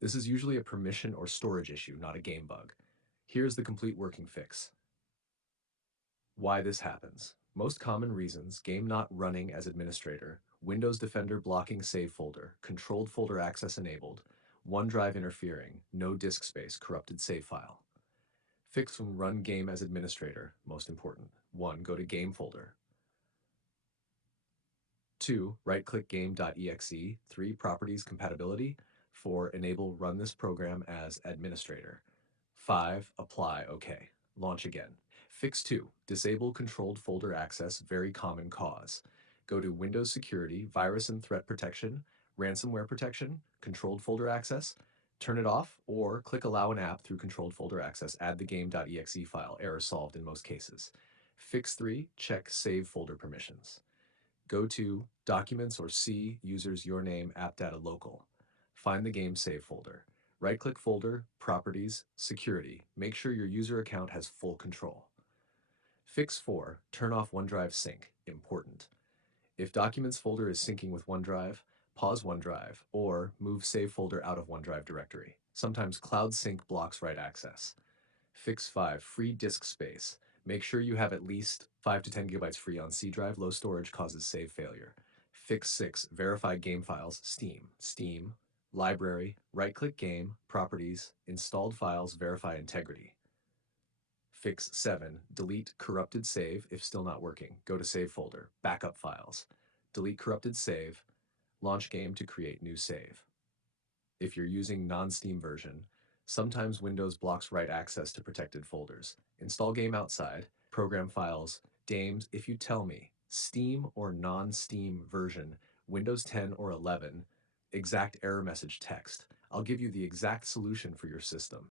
This is usually a permission or storage issue, not a game bug. Here's the complete working fix. Why this happens. Most common reasons: game not running as administrator, Windows Defender blocking save folder, controlled folder access enabled, OneDrive interfering, no disk space, corrupted save file. Fix when run game as administrator, most important. 1. Go to game folder. 2. Right-click game.exe. 3. Properties compatibility. 4. Enable run this program as administrator. 5. Apply OK. Launch again. Fix 2. Disable controlled folder access, very common cause. Go to Windows Security, Virus and Threat Protection, Ransomware Protection, Controlled Folder Access. Turn it off, or click Allow an app through controlled folder access. Add the game.exe file. Error solved in most cases. Fix 3. Check Save Folder Permissions. Go to Documents or C, Users, Your Name, App Data Local. Find the game save folder. Right-click Folder, Properties, Security. Make sure your user account has full control. Fix 4. Turn off OneDrive Sync. Important. If Documents folder is syncing with OneDrive, pause OneDrive, or move Save folder out of OneDrive directory. Sometimes Cloud Sync blocks write access. Fix 5. Free disk space. Make sure you have at least 5 to 10 gigabytes free on C drive. Low storage causes save failure. Fix 6. Verify game files. Steam, library, right-click game, properties, installed files, verify integrity. Fix 7. Delete corrupted save if still not working. Go to save folder, backup files. Delete corrupted save, launch game to create new save. If you're using non-Steam version, sometimes Windows blocks write access to protected folders. Install game outside, program files, games. If you tell me Steam or non-Steam version, Windows 10 or 11, exact error message text, I'll give you the exact solution for your system.